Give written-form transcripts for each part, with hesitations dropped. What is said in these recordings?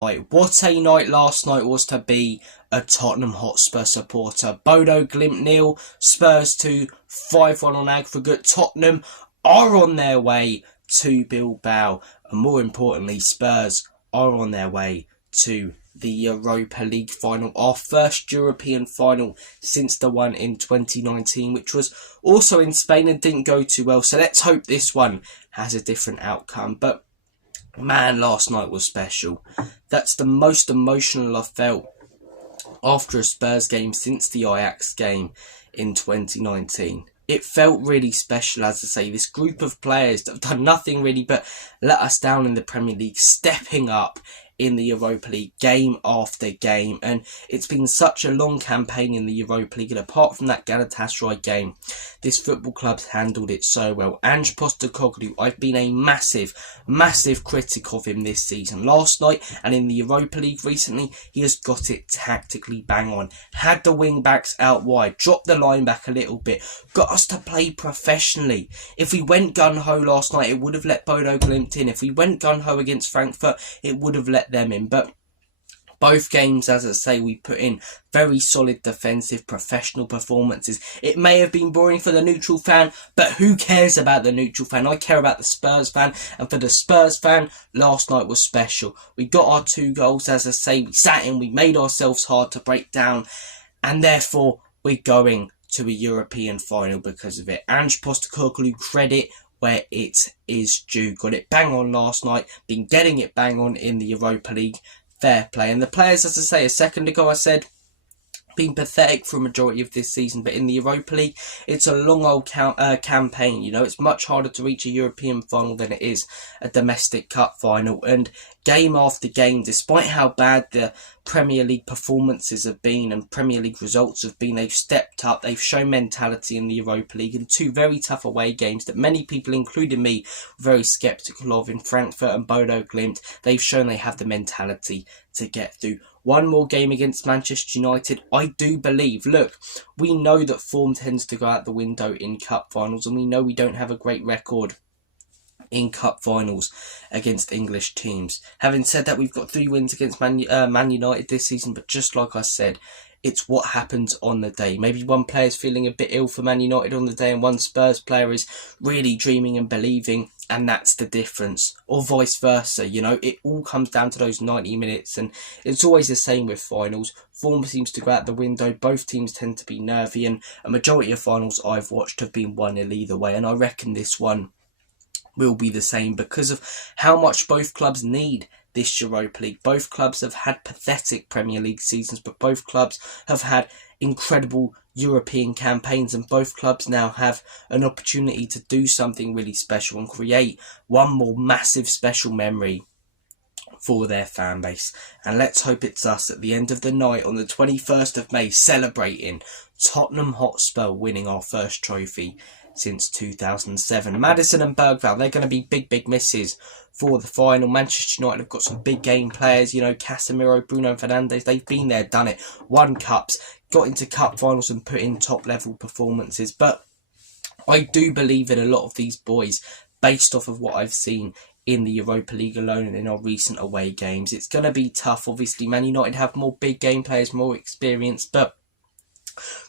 What a night last night was to be a Tottenham Hotspur supporter. Bodø Glimt 0, Spurs 2, 5-1 on aggregate. Tottenham are on their way to Bilbao, and more importantly, Spurs are on their way to the Europa League final, our first European final since the one in 2019, which was also in Spain and didn't go too well. So let's hope this one has a different outcome. But man, last night was special. That's the most emotional I've felt after a Spurs game since the Ajax game in 2019. It felt really special, as I say. This group of players that have done nothing really but let us down in the Premier League, stepping up in the Europa League game after game, and it's been such a long campaign in the Europa League, and apart from that Galatasaray game, this football club's handled it so well. Ange Postecoglou, I've been a massive critic of him this season. Last night and in the Europa League recently, he has got it tactically bang on. Had the wing backs out wide, dropped the line back a little bit, got us to play professionally. If we went gun-ho last night, it would have let Bodø Glimt in. If we went gun-ho against Frankfurt, it would have let them in. But both games, as I say, we put in very solid defensive professional performances. It may have been boring for the neutral fan, but who cares about the neutral fan? I care about the Spurs fan, and for the Spurs fan, last night was special. We got our 2 goals, as I say, we sat in, we made ourselves hard to break down, and therefore we're going to a European final because of it. Ange Postecoglou, credit where it is due. Got it bang on last night, been getting it bang on in the Europa League. Fair play. And the players, as I say, a second ago I said, been pathetic for a majority of this season, but in the Europa League, it's a long old campaign. You know, it's much harder to reach a European final than it is a domestic cup final. And game after game, despite how bad the Premier League performances have been and Premier League results have been, they've stepped up, they've shown mentality in the Europa League in 2 very tough away games that many people, including me, were very sceptical of in Frankfurt and Bodø Glimt. They've shown they have the mentality to get through. One more game against Manchester United. I do believe, look, we know that form tends to go out the window in cup finals, and we know we don't have a great record in cup finals against English teams. Having said that, we've got 3 wins against Man United this season, but just like I said, it's what happens on the day. Maybe one player's feeling a bit ill for Man United on the day, and one Spurs player is really dreaming and believing, and that's the difference. Or vice versa, you know, it all comes down to those 90 minutes, and it's always the same with finals. Form seems to go out the window, both teams tend to be nervy, and a majority of finals I've watched have been 1-0 either way, and I reckon this one will be the same because of how much both clubs need this Europa League. Both clubs have had pathetic Premier League seasons, but both clubs have had incredible European campaigns, and both clubs now have an opportunity to do something really special and create one more massive special memory for their fan base. And let's hope it's us at the end of the night on the 21st of May celebrating Tottenham Hotspur winning our first trophy since 2007. Maddison and Bergvall, they're going to be big misses for the final. Manchester United have got some big game players, you know, Casemiro, Bruno Fernandes. They've been there, done it, won cups, got into cup finals and put in top level performances. But I do believe in a lot of these boys based off of what I've seen in the Europa League alone and in our recent away games. It's going to be tough. Obviously, Man United have more big game players, more experience, but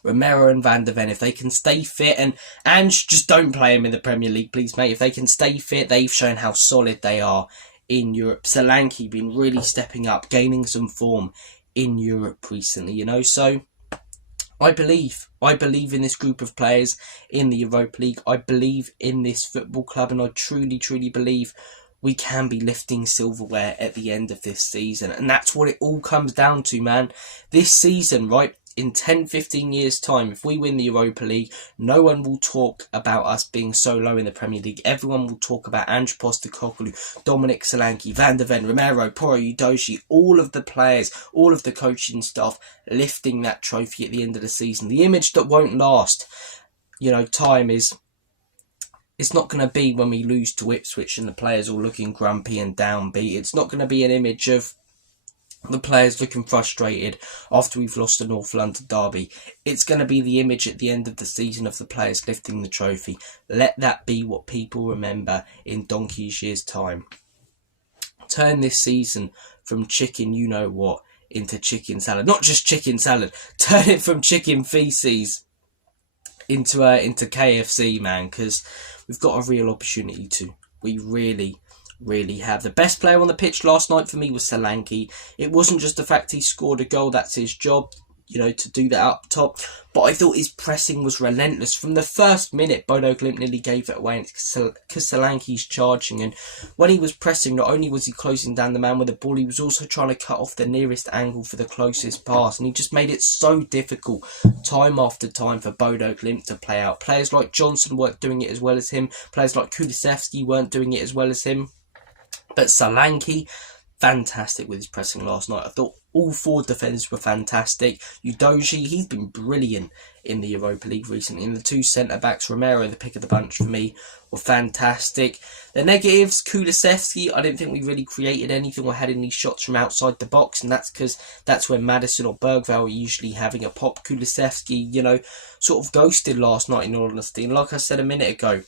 Romero and Van de Ven, if they can stay fit, and just don't play them in the Premier League, please, mate. If they can stay fit, they've shown how solid they are in Europe. Solanke been really stepping up, gaining some form in Europe recently, you know. So I believe in this group of players in the Europa League. I believe in this football club, and I truly believe we can be lifting silverware at the end of this season. And that's what it all comes down to, man. This season, right? In 10-15 years time, if we win the Europa League, no one will talk about us being so low in the Premier League. Everyone will talk about Ange Postecoglou, Dominic Solanke, Van de Ven, Romero, Porro Udogie, all of the players, all of the coaching staff lifting that trophy at the end of the season. The image that won't last, you know, time is, it's not going to be when we lose to Ipswich and the players all looking grumpy and downbeat. It's not going to be an image of the players looking frustrated after we've lost the North London derby. It's going to be the image at the end of the season of the players lifting the trophy. Let that be what people remember in donkey's years' time. Turn this season from chicken you know what into chicken salad. Not just chicken salad, turn it from chicken feces into KFC, man, because we've got a real opportunity to. We really have. The best player on the pitch last night for me was Solanke. It wasn't just the fact he scored a goal, that's his job, to do that up top. But I thought his pressing was relentless. From the first minute, Bodø Glimt nearly gave it away because Solanke's charging. And when he was pressing, not only was he closing down the man with the ball, he was also trying to cut off the nearest angle for the closest pass. And he just made it so difficult time after time for Bodø Glimt to play out. Players like Johnson weren't doing it as well as him. Players like Kulusevski weren't doing it as well as him. But Solanke, fantastic with his pressing last night. I thought all four defenders were fantastic. Udoji, he's been brilliant in the Europa League recently. And the two centre-backs, Romero, the pick of the bunch for me, were fantastic. The negatives, Kulusevski, I didn't think we really created anything or had any shots from outside the box. And that's because that's where Maddison or Bergvall are usually having a pop. Kulusevski, sort of ghosted last night in all honesty. And like I said a minute ago,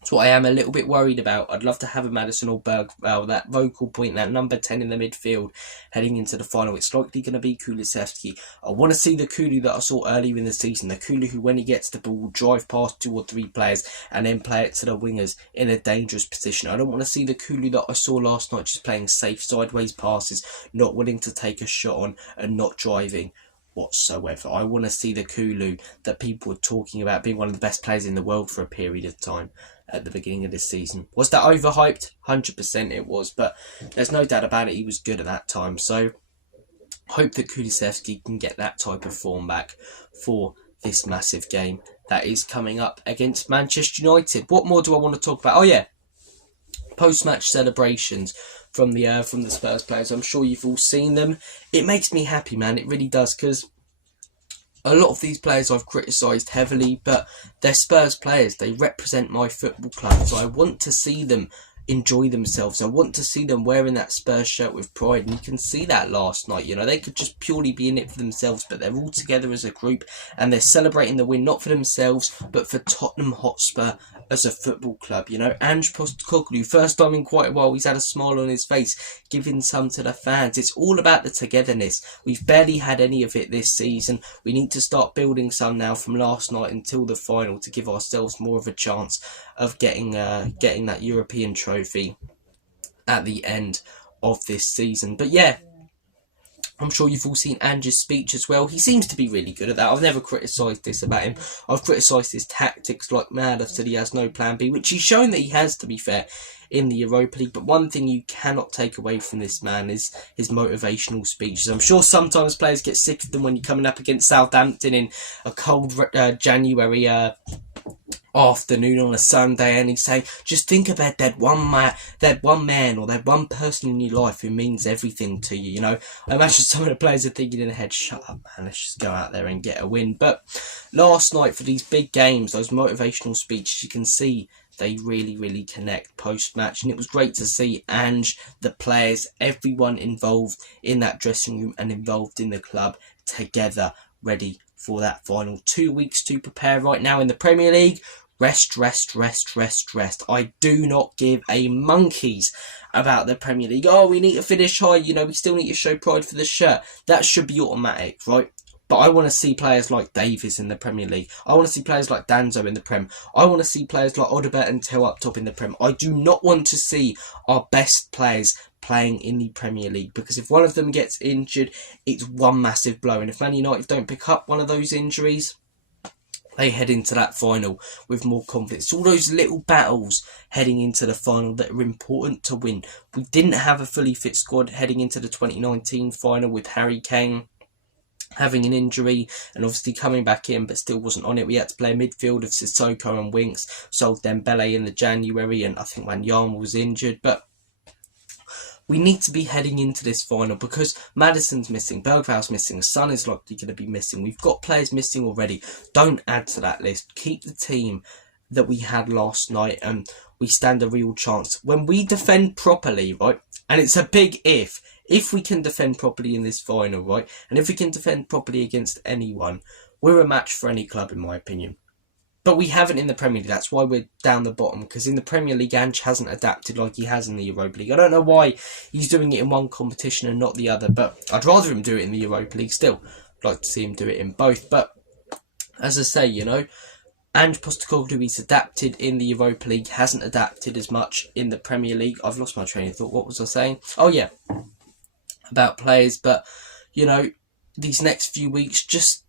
that's what I am a little bit worried about. I'd love to have a Maddison or Bergvall, that vocal point, that number 10 in the midfield heading into the final. It's likely going to be Kulusevski. I want to see the Kulu that I saw earlier in the season. The Kulu who, when he gets the ball, will drive past 2 or 3 players and then play it to the wingers in a dangerous position. I don't want to see the Kulu that I saw last night just playing safe sideways passes, not willing to take a shot on and not driving whatsoever. I want to see the Kulu that people were talking about being one of the best players in the world for a period of time at the beginning of this season. Was that overhyped? 100% it was, but there's no doubt about it, he was good at that time. So hope that Kulusevski can get that type of form back for this massive game that is coming up against Manchester United. What more do I want to talk about? Oh yeah, post-match celebrations from the Spurs players. I'm sure you've all seen them. It makes me happy, man. It really does, because a lot of these players I've criticised heavily, but they're Spurs players. They represent my football club, so I want to see them enjoy themselves. I want to see them wearing that Spurs shirt with pride, and you can see that last night. They could just purely be in it for themselves, but they're all together as a group, and they're celebrating the win, not for themselves, but for Tottenham Hotspur as a football club. Ange Postecoglou, first time in quite a while, he's had a smile on his face, giving some to the fans. It's all about the togetherness. We've barely had any of it this season. We need to start building some now from last night until the final to give ourselves more of a chance of getting that European trophy at the end of this season. But yeah, I'm sure you've all seen Ange's speech as well. He seems to be really good at that. I've never criticised this about him. I've criticised his tactics like mad. I've said he has no plan B, which he's shown that he has, to be fair, in the Europa League. But one thing you cannot take away from this man is his motivational speeches. I'm sure sometimes players get sick of them when you're coming up against Southampton in a cold January afternoon on a Sunday, and he's saying, just think about that one man or that one person in your life who means everything to you. I imagine some of the players are thinking in their head, shut up man, let's just go out there and get a win. But last night, for these big games, those motivational speeches, you can see they really connect post-match, and it was great to see Ange, the players, everyone involved in that dressing room and involved in the club together, ready for that final. 2 weeks to prepare right now in the Premier League. Rest. I do not give a monkeys about the Premier League. Oh, we need to finish high. We still need to show pride for the shirt. That should be automatic, right? But I want to see players like Davies in the Premier League. I want to see players like Danzo in the Prem. I want to see players like Odobert and Tell up top in the Prem. I do not want to see our best players playing in the Premier League, because if one of them gets injured, it's one massive blow. And if Man United don't pick up one of those injuries, they head into that final with more confidence. All those little battles heading into the final that are important to win. We didn't have a fully fit squad heading into the 2019 final, with Harry Kane having an injury and obviously coming back in but still wasn't on it. We had to play a midfield of Sissoko and Winks, sold Dembele in the January, and I think Wanyama was injured. But we need to be heading into this final because Maddison's missing, Bergvall's missing, Son is likely going to be missing. We've got players missing already. Don't add to that list. Keep the team that we had last night, and we stand a real chance. When we defend properly, right, and it's a big if we can defend properly in this final, right, and if we can defend properly against anyone, we're a match for any club, in my opinion. But we haven't in the Premier League. That's why we're down the bottom. Because in the Premier League, Ange hasn't adapted like he has in the Europa League. I don't know why he's doing it in one competition and not the other. But I'd rather him do it in the Europa League still. I'd like to see him do it in both. But as I say, you know, Ange Postecoglou, he's adapted in the Europa League. Hasn't adapted as much in the Premier League. I've lost my train of thought. What was I saying? Oh, yeah. About players. But, you know, these next few weeks, just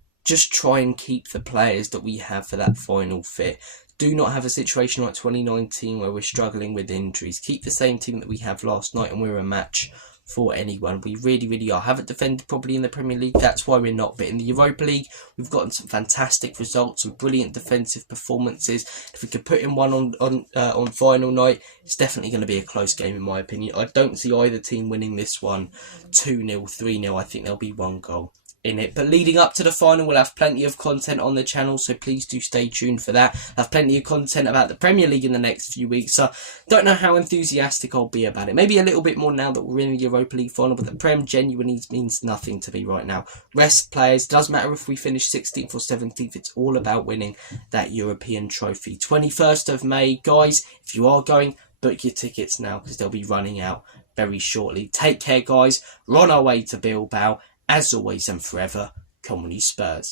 try and keep the players that we have for that final fit. Do not have a situation like 2019 where we're struggling with injuries. Keep the same team that we have last night and we're a match for anyone. We really, really are. Haven't defended properly in the Premier League. That's why we're not. But in the Europa League, we've gotten some fantastic results and brilliant defensive performances. If we could put in one on final night, it's definitely going to be a close game in my opinion. I don't see either team winning this one 2-0, 3-0. I think there'll be one goal in it. But leading up to the final, we'll have plenty of content on the channel, so please do stay tuned for that. I'll have plenty of content about the Premier League in the next few weeks, so don't know how enthusiastic I'll be about it. Maybe a little bit more now that we're in the Europa League final, but the Prem genuinely means nothing to me right now. Rest players, doesn't matter if we finish 16th or 17th, it's all about winning that European trophy. 21st of May, guys, if you are going, book your tickets now because they'll be running out very shortly. Take care, guys. We're on our way to Bilbao. As always and forever, come on you Spurs.